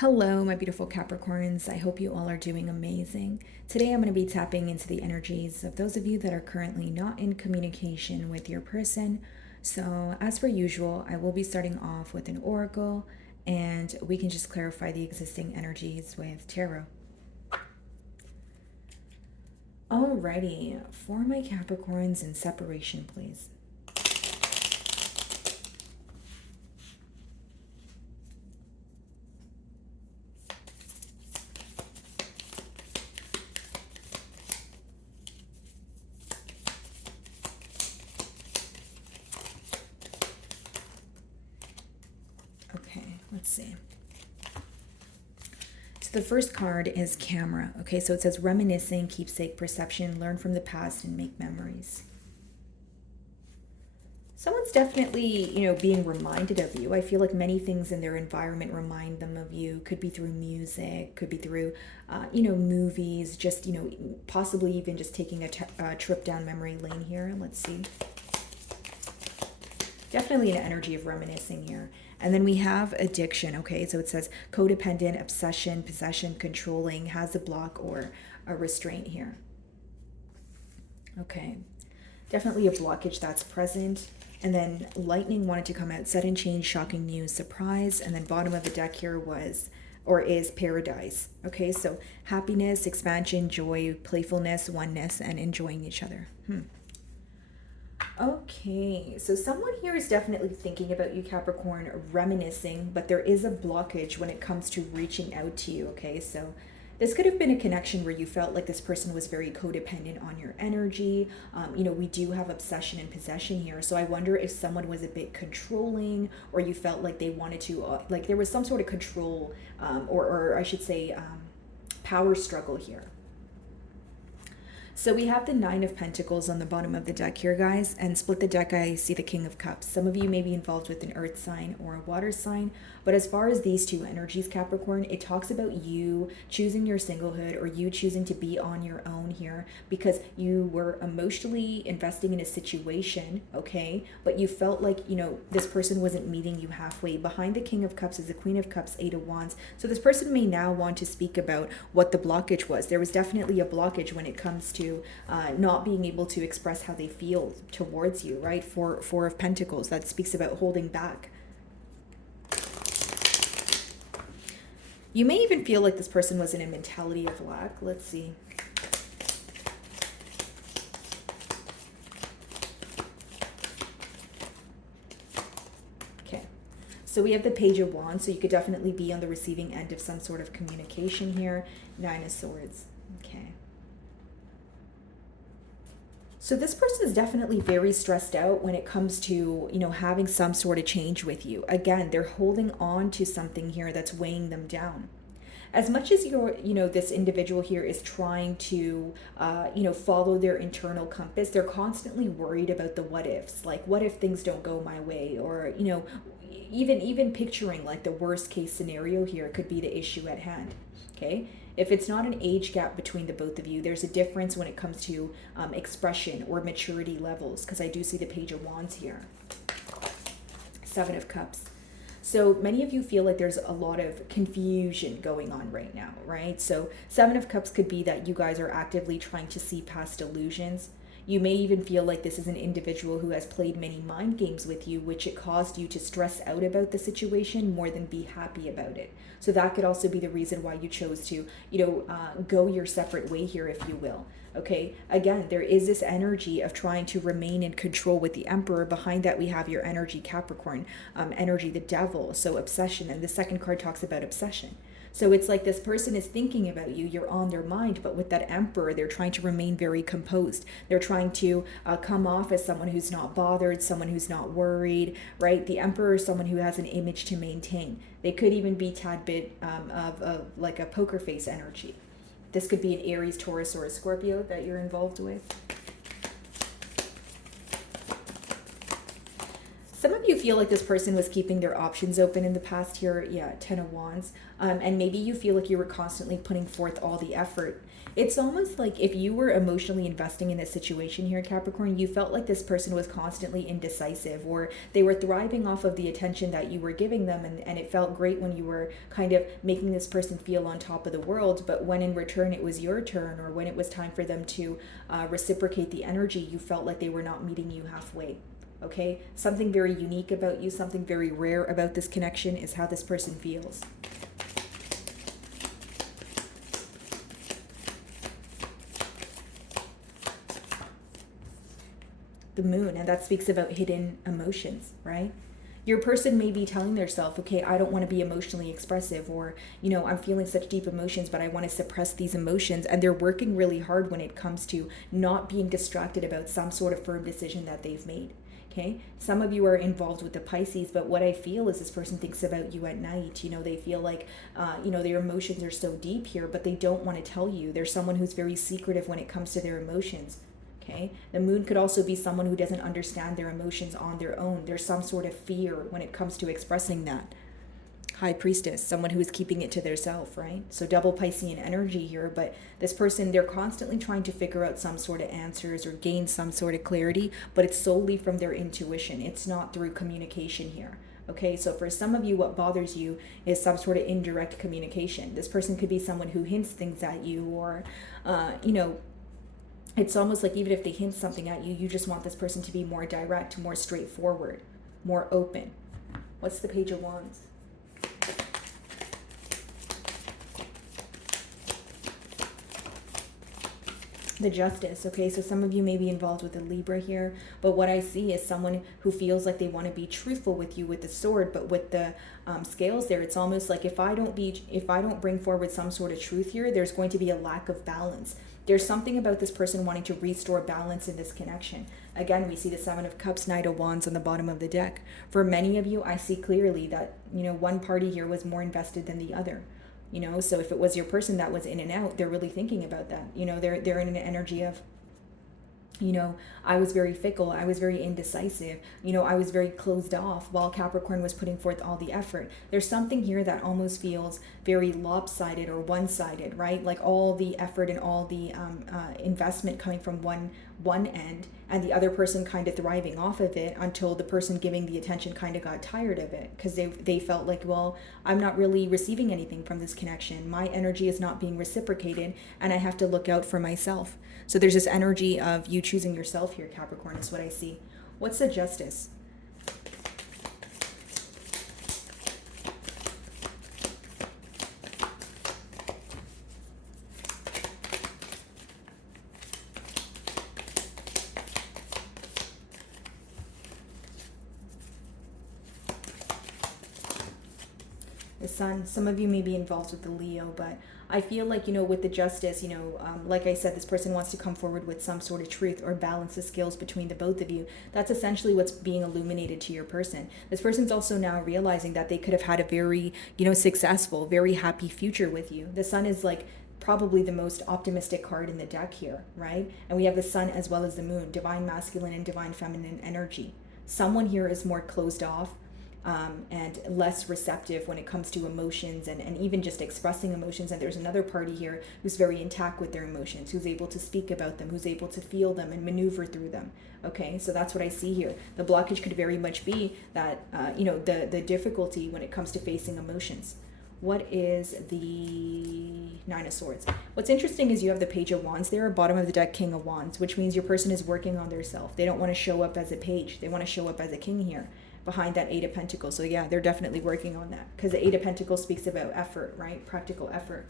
Hello, my beautiful Capricorns. I hope you all are doing amazing. Today, I'm going to be tapping into the energies of those of you that are currently not in communication with your person. So, as per usual, I will be starting off with an oracle and we can just clarify the existing energies with tarot. Alrighty, for my Capricorns in separation, please. Okay, let's see. So the first card is camera. Okay, so it says reminiscing, keepsake, perception, learn from the past and make memories. Someone's definitely, being reminded of you. I feel like many things in their environment remind them of you. Could be through music, could be through, movies, just, possibly even just taking a trip down memory lane here. Let's see. Definitely an energy of reminiscing here. And then we have addiction, okay? So it says codependent, obsession, possession, controlling, has a block or a restraint here. Okay. Definitely a blockage that's present. And then lightning wanted to come out, sudden change, shocking news, surprise. And then bottom of the deck here was or is paradise. Okay, so happiness, expansion, joy, playfulness, oneness, and enjoying each other. Okay, so someone here is definitely thinking about you, Capricorn, reminiscing, but there is a blockage when it comes to reaching out to you, okay? So this could have been a connection where you felt like this person was very codependent on your energy. We do have obsession and possession here. So I wonder if someone was a bit controlling or you felt like they wanted to, like there was some sort of control or I should say power struggle here. So we have the Nine of Pentacles on the bottom of the deck here, guys, and split the deck, I see the King of Cups. Some of you may be involved with an earth sign or a water sign, but as far as these two energies, Capricorn, it talks about you choosing your singlehood or you choosing to be on your own here because you were emotionally investing in a situation, okay, but you felt like, this person wasn't meeting you halfway. Behind the King of Cups is the Queen of Cups, Eight of Wands. So this person may now want to speak about what the blockage was. There was definitely a blockage when it comes to not being able to express how they feel towards you, right? Four of Pentacles, that speaks about holding back. You may even feel like this person was in a mentality of lack. Let's see. Okay. So we have the Page of Wands, so you could definitely be on the receiving end of some sort of communication here. Nine of Swords. Okay. So this person is definitely very stressed out when it comes to, having some sort of change with you. Again, they're holding on to something here that's weighing them down. As much as this individual here is trying to, follow their internal compass, they're constantly worried about the what ifs. Like, what if things don't go my way? Or, even picturing like the worst case scenario here could be the issue at hand. Okay. If it's not an age gap between the both of you, there's a difference when it comes to expression or maturity levels, because I do see the Page of Wands here. Seven of Cups. So many of you feel like there's a lot of confusion going on right now, right? So Seven of Cups could be that you guys are actively trying to see past illusions. You may even feel like this is an individual who has played many mind games with you, which it caused you to stress out about the situation more than be happy about it. So that could also be the reason why you chose to, go your separate way here, if you will. Okay, again, there is this energy of trying to remain in control with the Emperor. Behind that, we have your energy, Capricorn, energy, the Devil, so obsession. And the second card talks about obsession. So it's like this person is thinking about you, you're on their mind, but with that Emperor, they're trying to remain very composed. They're trying to come off as someone who's not bothered, someone who's not worried, right? The Emperor is someone who has an image to maintain. They could even be tad bit of like a poker face energy. This could be an Aries, Taurus, or a Scorpio that you're involved with. Some of you feel like this person was keeping their options open in the past here. Yeah, Ten of Wands. And maybe you feel like you were constantly putting forth all the effort. It's almost like if you were emotionally investing in this situation here, Capricorn, you felt like this person was constantly indecisive, or they were thriving off of the attention that you were giving them. And it felt great when you were kind of making this person feel on top of the world. But when in return it was your turn, or when it was time for them to reciprocate the energy, you felt like they were not meeting you halfway. Okay, something very unique about you, something very rare about this connection is how this person feels. The Moon, and that speaks about hidden emotions, right? Your person may be telling themselves, okay, I don't want to be emotionally expressive, or, I'm feeling such deep emotions, but I want to suppress these emotions. And they're working really hard when it comes to not being distracted about some sort of firm decision that they've made. Okay, some of you are involved with the Pisces, but what I feel is this person thinks about you at night. They feel like, their emotions are so deep here, but they don't want to tell you. There's someone who's very secretive when it comes to their emotions. Okay, the Moon could also be someone who doesn't understand their emotions on their own. There's some sort of fear when it comes to expressing that. High Priestess, someone who is keeping it to theirself, right? So double Piscean energy here, but this person, they're constantly trying to figure out some sort of answers or gain some sort of clarity, but it's solely from their intuition. It's not through communication here. Okay, so for some of you, what bothers you is some sort of indirect communication. This person could be someone who hints things at you, or, it's almost like even if they hint something at you, you just want this person to be more direct, more straightforward, more open. What's the Page of Wands? The Justice. Okay, so some of you may be involved with a Libra here, but what I see is someone who feels like they want to be truthful with you with the Sword, but with the scales there, it's almost like if I don't bring forward some sort of truth here, there's going to be a lack of balance. There's something about this person wanting to restore balance in this connection. Again, we see the Seven of Cups, Knight of Wands on the bottom of the deck. For many of you, I see clearly that, one party here was more invested than the other. So if it was your person that was in and out, they're really thinking about that. They're in an energy of, I was very fickle, I was very indecisive, I was very closed off while Capricorn was putting forth all the effort. There's something here that almost feels very lopsided or one-sided, right? Like all the effort and all the investment coming from one end, and the other person kind of thriving off of it, until the person giving the attention kind of got tired of it, because they felt like, well, I'm not really receiving anything from this connection. My energy is not being reciprocated, and I have to look out for myself. So there's this energy of you choosing yourself here, Capricorn, is what I see. What's the Justice? The Sun. Some of you may be involved with the Leo, but I feel like, with the Justice, like I said, this person wants to come forward with some sort of truth or balance the scales between the both of you. That's essentially what's being illuminated to your person. This person's also now realizing that they could have had a very, successful, very happy future with you. The Sun is like probably the most optimistic card in the deck here, right? And we have the Sun as well as the Moon, divine masculine and divine feminine energy. Someone here is more closed off, and less receptive when it comes to emotions and even just expressing emotions. And there's another party here who's very intact with their emotions, who's able to speak about them, who's able to feel them and maneuver through them. Okay, so that's what I see here. The blockage could very much be that, the difficulty when it comes to facing emotions. What is the Nine of Swords? What's interesting is you have the Page of Wands there, bottom of the deck, King of Wands, which means your person is working on their self. They don't want to show up as a page. They want to show up as a king here, behind that Eight of Pentacles. So yeah, they're definitely working on that, because the Eight of Pentacles speaks about effort, right? Practical effort.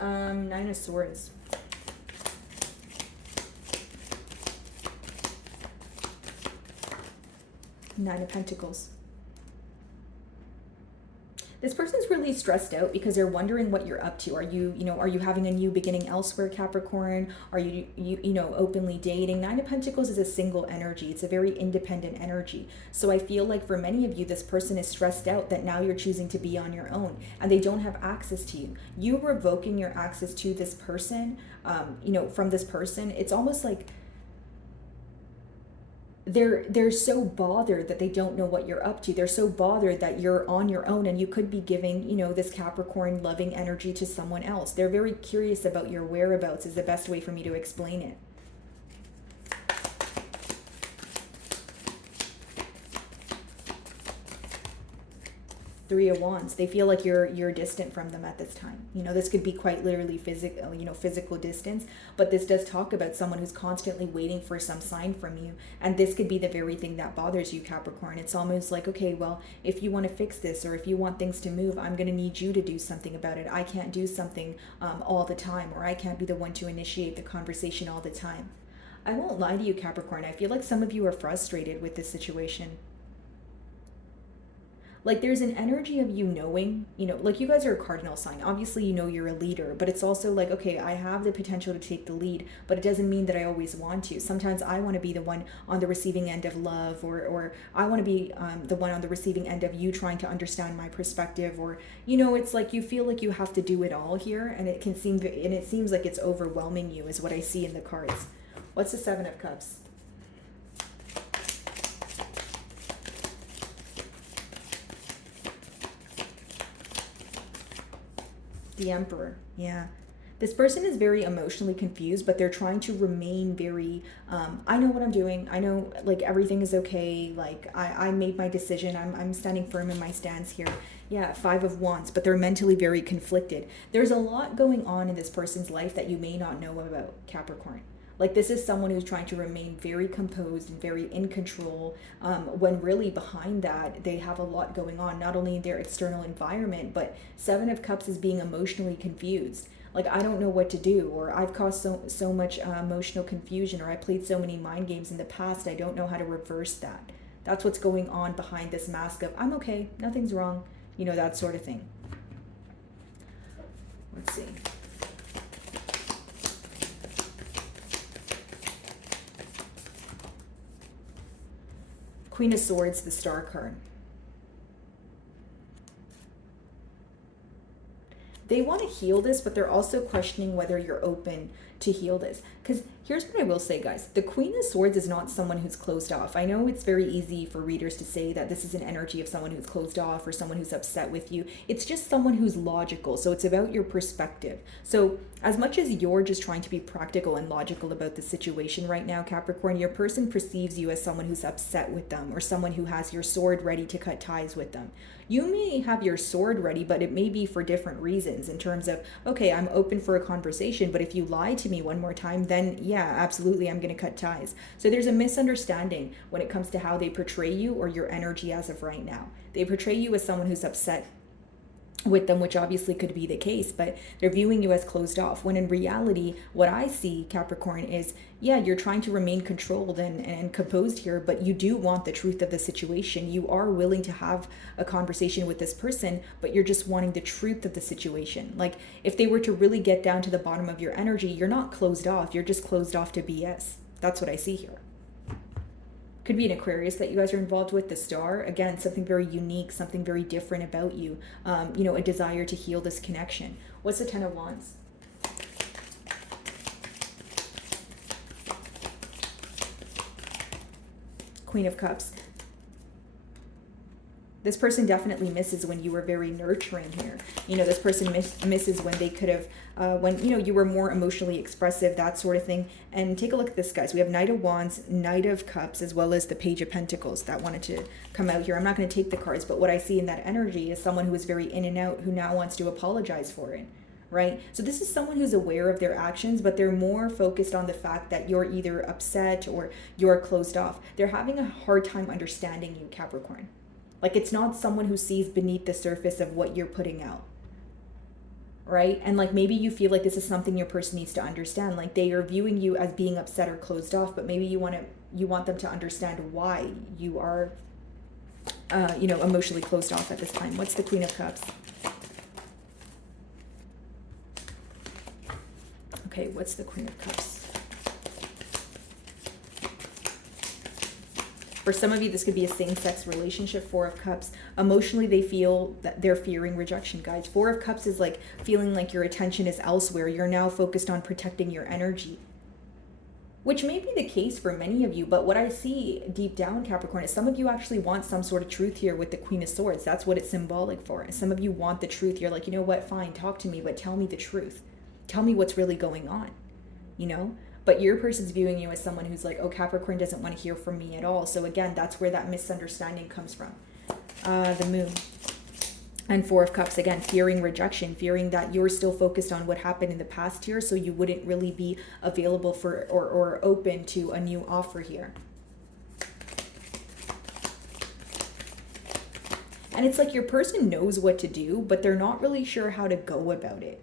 Nine of Swords. Nine of Pentacles. This person's really stressed out because they're wondering what you're up to. Are you having a new beginning elsewhere, Capricorn? Are you openly dating? Nine of Pentacles is a single energy. It's a very independent energy. So I feel like for many of you, this person is stressed out that now you're choosing to be on your own and they don't have access to you. You revoking your access to this person, from this person, it's almost like they're so bothered that they don't know what you're up to. They're so bothered that you're on your own and you could be giving, this Capricorn loving energy to someone else. They're very curious about your whereabouts is the best way for me to explain it. Three of Wands. They feel like you're distant from them at this time. This could be quite literally physical distance, but this does talk about someone who's constantly waiting for some sign from you, and this could be the very thing that bothers you, Capricorn. It's almost like, okay, well, if you want to fix this or if you want things to move, I'm going to need you to do something about it. I can't do something all the time, or I can't be the one to initiate the conversation all the time. I won't lie to you, Capricorn. I feel like some of you are frustrated with this situation. Like there's an energy of you knowing, like you guys are a cardinal sign. Obviously, you're a leader, but it's also like, okay, I have the potential to take the lead, but it doesn't mean that I always want to. Sometimes I want to be the one on the receiving end of love, or I want to be the one on the receiving end of you trying to understand my perspective, or, it's like you feel like you have to do it all here, and it seems like it's overwhelming you is what I see in the cards. What's the Seven of Cups? The Emperor, yeah. This person is very emotionally confused, but they're trying to remain very, I know what I'm doing. I know, like, everything is okay. Like, I made my decision. I'm standing firm in my stance here. Yeah, Five of Wands, but they're mentally very conflicted. There's a lot going on in this person's life that you may not know about, Capricorn. Like this is someone who's trying to remain very composed and very in control, when really behind that they have a lot going on, not only in their external environment, but Seven of Cups is being emotionally confused. Like, I don't know what to do, or I've caused so much emotional confusion, or I played so many mind games in the past, I don't know how to reverse that. That's what's going on behind this mask of, I'm okay, nothing's wrong, that sort of thing. Let's see. Queen of Swords, the Star card. They want to heal this, but they're also questioning whether you're open to heal this. Because here's what I will say, guys. The Queen of Swords is not someone who's closed off. I know it's very easy for readers to say that this is an energy of someone who's closed off or someone who's upset with you. It's just someone who's logical. So it's about your perspective. So as much as you're just trying to be practical and logical about the situation right now, Capricorn, your person perceives you as someone who's upset with them, or someone who has your sword ready to cut ties with them. You may have your sword ready, but it may be for different reasons, in terms of, okay, I'm open for a conversation, but if you lie to me one more time, then yeah, absolutely, I'm going to cut ties. So there's a misunderstanding when it comes to how they portray you or your energy as of right now. They portray you as someone who's upset with them, which obviously could be the case, but they're viewing you as closed off, when in reality what I see, Capricorn, is yeah, you're trying to remain controlled and composed here, but you do want the truth of the situation. You are willing to have a conversation with this person, but you're just wanting the truth of the situation. Like, if they were to really get down to the bottom of your energy, you're not closed off, you're just closed off to BS. That's what I see here. Could be an Aquarius that you guys are involved with, the Star. Again, something very unique, something very different about you. A desire to heal this connection. What's the Ten of Wands? Queen of Cups. This person definitely misses when you were very nurturing here. This person misses when they could have, when you were more emotionally expressive, that sort of thing. And take a look at this, guys. We have Knight of Wands, Knight of Cups, as well as the Page of Pentacles that wanted to come out here. I'm not going to take the cards, but what I see in that energy is someone who is very in and out, who now wants to apologize for it. Right? So this is someone who's aware of their actions, but they're more focused on the fact that you're either upset or you're closed off. They're having a hard time understanding you, Capricorn. Like, it's not someone who sees beneath the surface of what you're putting out. Right? And like, maybe you feel like this is something your person needs to understand. Like, they are viewing you as being upset or closed off, but maybe you want them to understand why you are emotionally closed off at this time. What's the Queen of Cups? Okay, what's the Queen of Cups? For some of you, this could be a same-sex relationship. Four of Cups. Emotionally, they feel that they're fearing rejection, guys. Four of Cups is like feeling like your attention is elsewhere. You're now focused on protecting your energy. which may be the case for many of you, but what I see deep down, Capricorn, is some of you actually want some sort of truth here with the Queen of Swords. That's what it's symbolic for. Some of you want the truth. You're like, you know what, fine, talk to me, but tell me the truth. Tell me what's really going on, you know? But your person's viewing you as someone who's like, oh, Capricorn doesn't want to hear from me at all. So again, that's where that misunderstanding comes from. The Moon. And Four of Cups, again, fearing rejection, fearing that you're still focused on what happened in the past here, so you wouldn't really be available for or open to a new offer here. And it's like your person knows what to do, but they're not really sure how to go about it.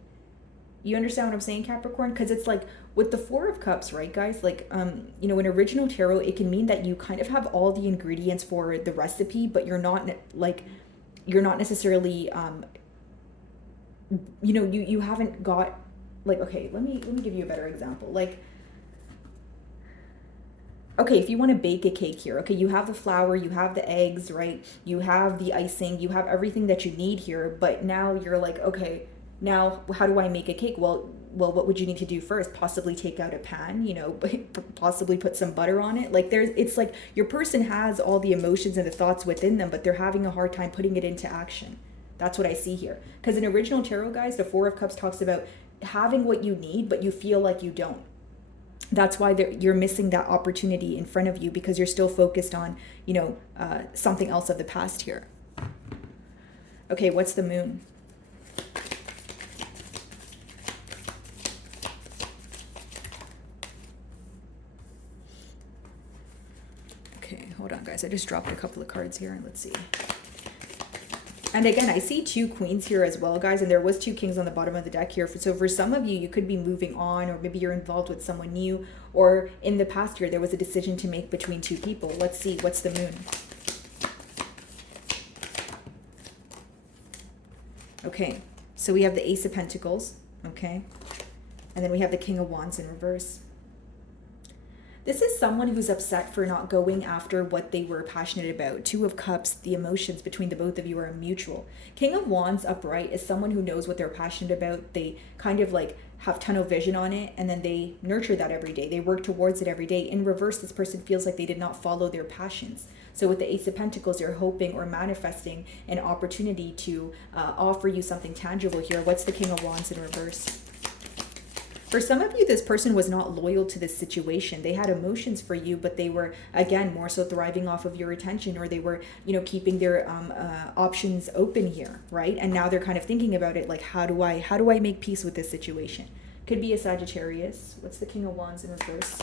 You understand what I'm saying, Capricorn? Because it's like with the Four of Cups, right, guys? Like, you know, in original tarot, it can mean that you kind of have all the ingredients for the recipe, but you're not like... you're not necessarily, you know, you haven't got, like, okay, let me give you a better example. Like, okay, if you want to bake a cake here, okay, you have the flour, you have the eggs, right? You have the icing, you have everything that you need here, but now you're like, okay, now how do I make a cake? Well, what would you need to do first? Possibly take out a pan, you know, possibly put some butter on it. Like it's like your person has all the emotions and the thoughts within them, but they're having a hard time putting it into action. That's what I see here. Because in original tarot, guys, the Four of Cups talks about having what you need, but you feel like you don't. That's why you're missing that opportunity in front of you, because you're still focused on, you know, something else of the past here. Okay, what's the Moon? Hold on, guys. I just dropped a couple of cards here. Let's see. And again, I see two queens here as well, guys. And there was two kings on the bottom of the deck here. So for some of you, you could be moving on, or maybe you're involved with someone new, or in the past year, there was a decision to make between two people. Let's see. What's the Moon? Okay. So we have the Ace of Pentacles. Okay. And then we have the King of Wands in reverse. This is someone who's upset for not going after what they were passionate about. Two of Cups, the emotions between the both of you are mutual. King of Wands upright is someone who knows what they're passionate about. They kind of like have tunnel vision on it, and then they nurture that every day. They work towards it every day. In reverse, this person feels like they did not follow their passions. So with the Ace of Pentacles, you're hoping or manifesting an opportunity to offer you something tangible here. What's the King of Wands in reverse? For some of you, this person was not loyal to this situation. They had emotions for you, but they were, again, more so thriving off of your attention, or they were, you know, keeping their options open here, right? And now they're kind of thinking about it, like, how do I make peace with this situation? Could be a Sagittarius. What's the King of Wands in reverse?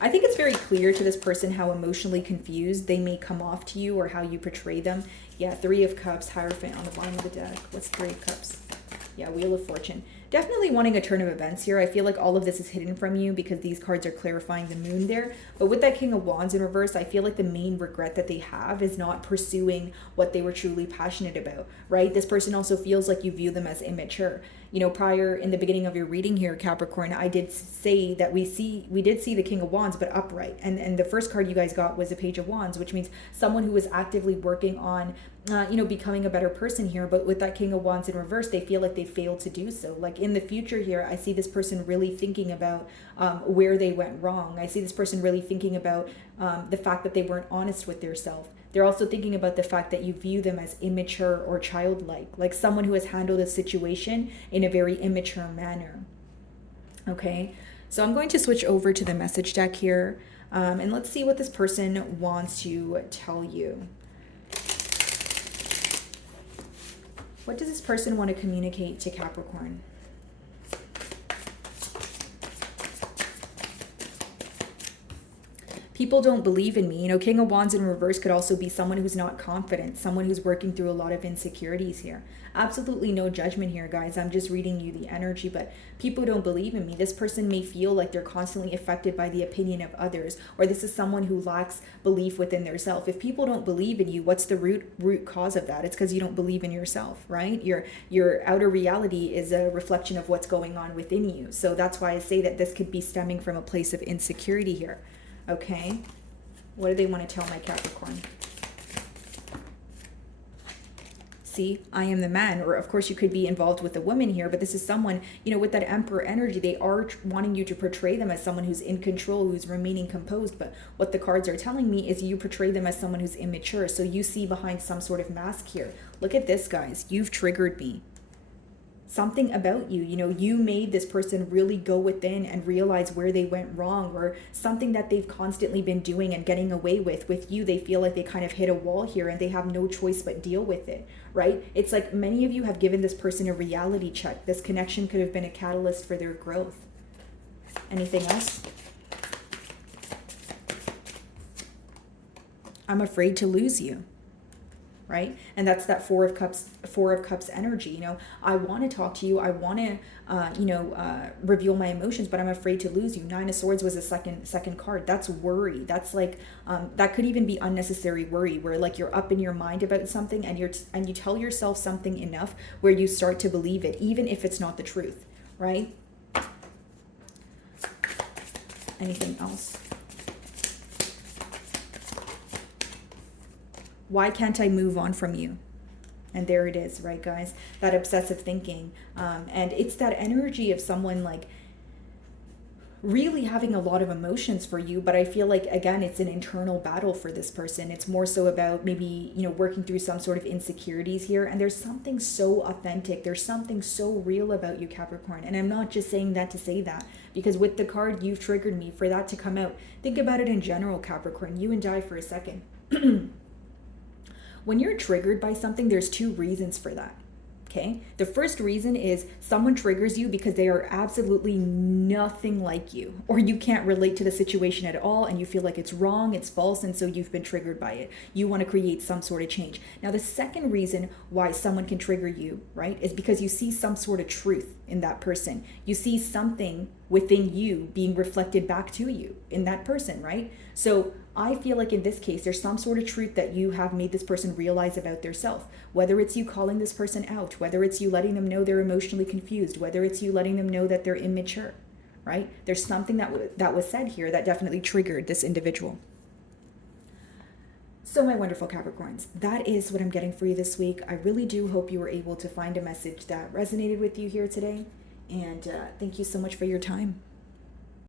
I think it's very clear to this person how emotionally confused they may come off to you, or how you portray them. Yeah, Three of Cups, Hierophant on the bottom of the deck. What's Three of Cups? Yeah, Wheel of Fortune. Definitely wanting a turn of events here. I feel like all of this is hidden from you because these cards are clarifying the moon there. But with that King of Wands in reverse, I feel like the main regret that they have is not pursuing what they were truly passionate about, right? This person also feels like you view them as immature. You know, prior in the beginning of your reading here, Capricorn, I did say that we did see the King of Wands, but upright. And the first card you guys got was the Page of Wands, which means someone who is actively working on becoming a better person here. But with that King of Wands in reverse, they feel like they failed to do so. Like in the future here, I see this person really thinking about where they went wrong. I see this person really thinking about the fact that they weren't honest with their self. They're also thinking about the fact that you view them as immature or childlike, like someone who has handled a situation in a very immature manner. Okay, so I'm going to switch over to the message deck here, and let's see what this person wants to tell you. What does this person want to communicate to Capricorn? People don't believe in me. You know, King of Wands in reverse could also be someone who's not confident, someone who's working through a lot of insecurities here. Absolutely no judgment here, guys. I'm just reading you the energy, but people don't believe in me. This person may feel like they're constantly affected by the opinion of others, or this is someone who lacks belief within their self. If people don't believe in you, what's the root cause of that? It's because you don't believe in yourself, right? Your outer reality is a reflection of what's going on within you. So that's why I say that this could be stemming from a place of insecurity here. Okay, what do they want to tell my Capricorn? See, I am the man. Or of course you could be involved with a woman here, but this is someone, with that emperor energy. They are wanting you to portray them as someone who's in control, who's remaining composed. But what the cards are telling me is you portray them as someone who's immature. So you see behind some sort of mask here. Look at this, guys. You've triggered me. Something about you, you made this person really go within and realize where they went wrong, or something that they've constantly been doing and getting away with you. They feel like they kind of hit a wall here and they have no choice but deal with it, right? It's like many of you have given this person a reality check. This connection could have been a catalyst for their growth. Anything else? I'm afraid to lose you. Right? And that's that Four of Cups energy. I want to talk to you. I want to, reveal my emotions, but I'm afraid to lose you. Nine of Swords was a second card. That's worry. That's like, that could even be unnecessary worry, where like you're up in your mind about something and you tell yourself something enough where you start to believe it, even if it's not the truth, right? Anything else? Why can't I move on from you? And there it is, right, guys? That obsessive thinking. And it's that energy of someone like really having a lot of emotions for you. But I feel like, again, it's an internal battle for this person. It's more so about maybe, working through some sort of insecurities here. And there's something so authentic. There's something so real about you, Capricorn. And I'm not just saying that to say that, because with the card, you've triggered me for that to come out. Think about it in general, Capricorn. You and I for a second. When you're triggered by something, there's two reasons for that, okay? The first reason is someone triggers you because they are absolutely nothing like you, or you can't relate to the situation at all, and you feel like it's wrong, it's false, and so you've been triggered by it. You want to create some sort of change. Now, the second reason why someone can trigger you, right, is because you see some sort of truth in that person. You see something within you being reflected back to you in that person, right? So I feel like in this case, there's some sort of truth that you have made this person realize about their self. Whether it's you calling this person out, whether it's you letting them know they're emotionally confused, whether it's you letting them know that they're immature, right? There's something that was said here that definitely triggered this individual. So my wonderful Capricorns, that is what I'm getting for you this week. I really do hope you were able to find a message that resonated with you here today. And thank you so much for your time.